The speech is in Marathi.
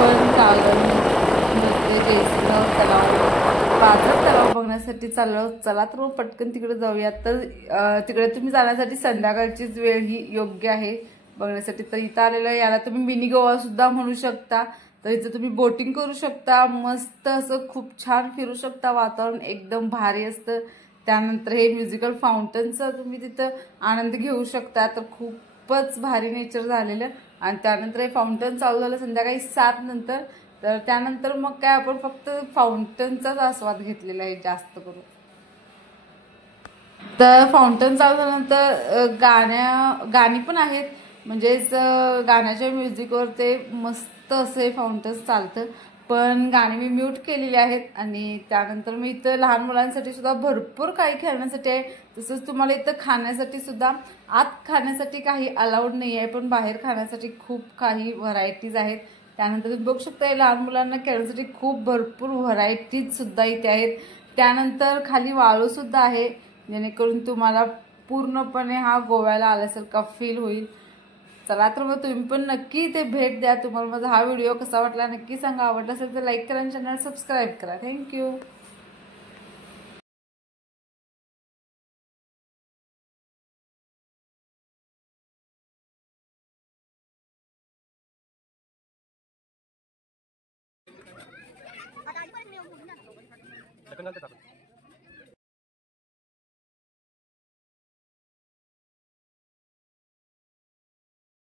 पण गार्डन मध्ये जयसिंगराव तलाव, पाझर तलाव बघण्यासाठी चाललो. चला तर मग पटकन तिकडे जाऊया. तर तिकडे तुम्ही जाण्यासाठी संध्याकाळचीच वेळ ही योग्य आहे बघण्यासाठी. तर इथं आलेलं याला तुम्ही मिनी गोवा सुद्धा म्हणू शकता. तर इथं तुम्ही बोटिंग करू शकता, मस्त असं खूप छान फिरू शकता, वातावरण एकदम भारी असतं. त्यानंतर हे म्युझिकल फाउंटनचा तुम्ही तिथं आनंद घेऊ शकता. तर खूपच भारी नेचर झालेलं. आणि त्यानंतर हे फाउंटन चालू झालं संध्याकाळी 7 नंतर. तर त्यानंतर मग काय आपण फक्त फाउंटनचाच आस्वाद घेतलेला आहे जास्त करून. तर फाउंटन चालू झाल्यानंतर गाणी पण आहेत. म्हणजेच गाण्याच्या म्युझिकवर ते मस्त असे फाउंटन चालतं. पण गाणी मी म्यूट केलेली आहेत. आणि त्यानंतर मी इथं लहान मुलांसाठी सुद्धा भरपूर काही खेळण्यासाठी आहे. तसंच तुम्हाला इथं खाण्यासाठी सुद्धा, आत खाण्यासाठी काही अलाउड नाही आहे, पण बाहेर खाण्यासाठी खूप काही व्हरायटीज आहेत. त्यानंतर तुम्ही बघू शकता लहान मुलांना खेळण्यासाठी खूप भरपूर व्हरायटीज सुद्धा इथे आहेत. त्यानंतर खाली वाळू सुद्धा आहे, जेणेकरून तुम्हाला पूर्णपणे हा गोव्याला आल्यासारखा फील होईल. चला तर मग तुम्ही पण नक्की इथे भेट द्या. तुम्हाला माझा हा व्हिडिओ कसा वाटला नक्की सांगा. आवडला असेल तर लाईक करा आणि चॅनल सबस्क्राईब करा. थँक्यू. Depende